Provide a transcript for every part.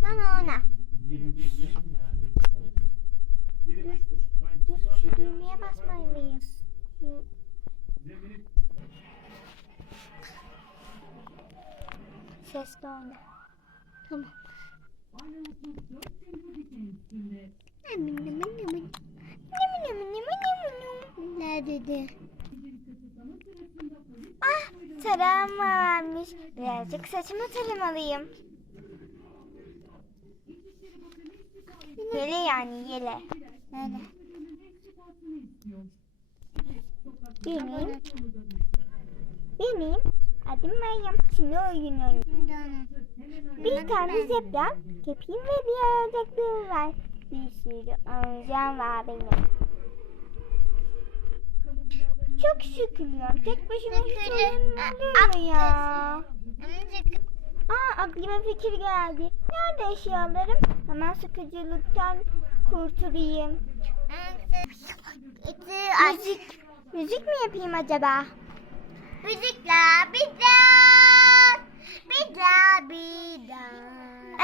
Sana ona. Dur şu düğmeye basmalıyım. Şu- Ses ona. Tamam. Ne dedi? Ah tarağım varmış. Birazcık saçımı taramalıyım. Yele yani yele. Öyle. Benim. Benim adım Meryem. Şimdi oyun oynuyorum. Bir tane zebra, köpeğim ve bir oyuncaklığım var. Bir sürü oyuncağım var benim. Çok şükürler. Tek başıma hiç oynamıyorum ya. Aa aklıma fikir geldi. Nerede eşyalarım? Hemen sıkıcılıktan kurtulayım. Müzik, müzik mi yapayım acaba? Müzikle bidra, bidra, bidra.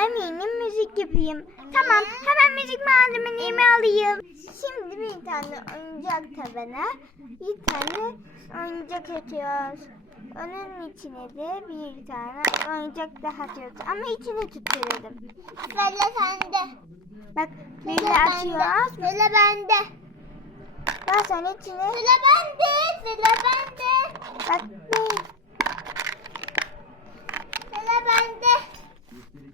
Eminim müzik yapayım. Tamam hemen müzik malzemelerimi alayım. Şimdi bir tane oyuncak tabana, bir tane oyuncak atıyoruz. Onun içine de bir tane oyuncak daha atıyoruz. Ama içine tutturalım. Sıra sende. Bak böyle bende. atıyoruz. Sıra bende. Daha sonra içine Sıra bende. Sıra bende. bak böyle. Sıra bende.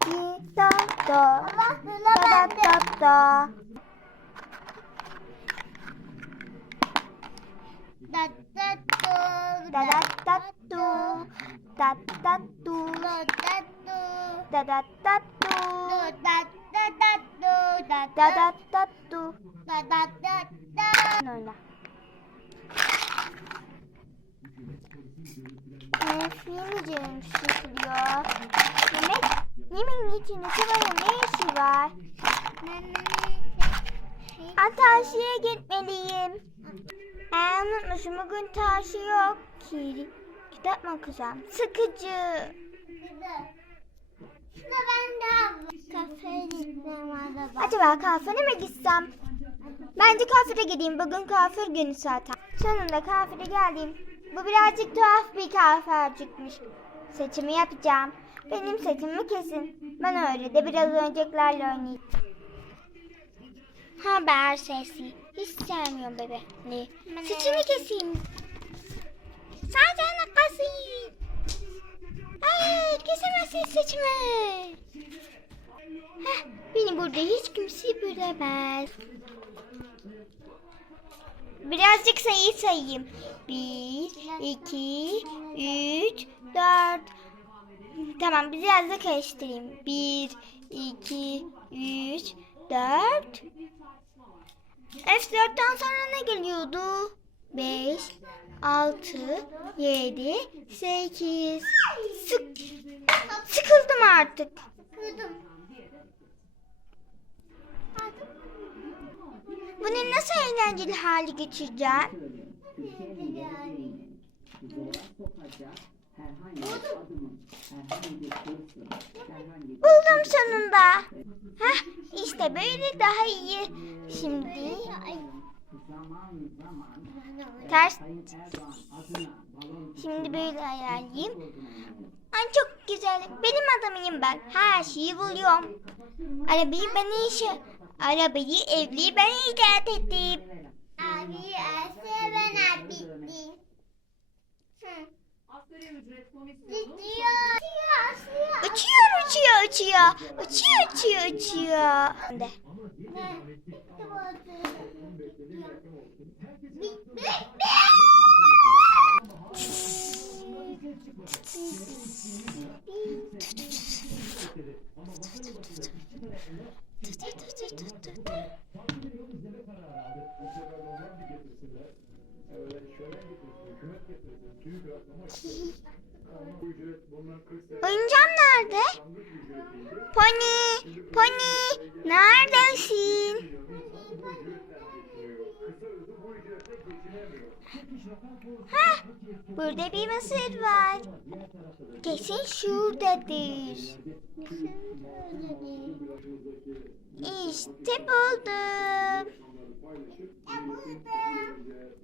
Bir da do. Allah sıra bende. do. Do. Do. do da do. Da da da Do do. da da da do. Da Da da da do. da da da da. Oyna. Nefim canım sıkılıyor. Yemek, yemeğin içinde sıvanın ne işi var? Ataşiye gitmeliyim. Ee, unutmuşum bugün taşı yok ki. Kitap mı okuyacağım? Sıkıcı. Sıra bende abla. Kafeye gitmem araba. Acaba kafire mi gitsem? Bence kafire gideyim. Bugün kafir günü zaten. Sonunda kafire geldim. Bu birazcık tuhaf bir kafircikmiş. Seçimi yapacağım. Benim seçimimi kesin. Ben öyle de biraz oyuncaklarla oynayayım. Haber sesi. Hiç sevmiyorum bebekli. Saçını keseyim. Sadece kasayım. Hayır kesemezsin saçımı. Heh, beni burada hiç kimse bilemez. Birazcık sayı sayayım. Bir, iki, üç, dört. Tamam biraz da karıştırayım. Bir, iki, üç, dört. F4'ten sonra ne geliyordu? Beş, altı, yedi, sekiz. Sık, sıkıldım artık. Bunu nasıl eğlenceli hale getireceğim? Buldum sonunda. Hah işte böyle daha iyi. Şimdi ters. Şimdi böyle ayarlayayım. Ay çok güzel. Benim adamıyım ben. Her şeyi buluyorum. Arabayı ben işi. Arabayı evli ben icat ettim. Abi Ayşe ben abi bitti. Gidiyor. Uçuyor. Uçuyor uçuyor uçuyor. De. Oyuncağım nerede? Pony, Pony, neredesin? Hah, burada bir mısır var. Kesin şuradadır. İşte buldum.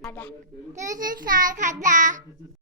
Hadi. Görüşürüz arkadaşlar.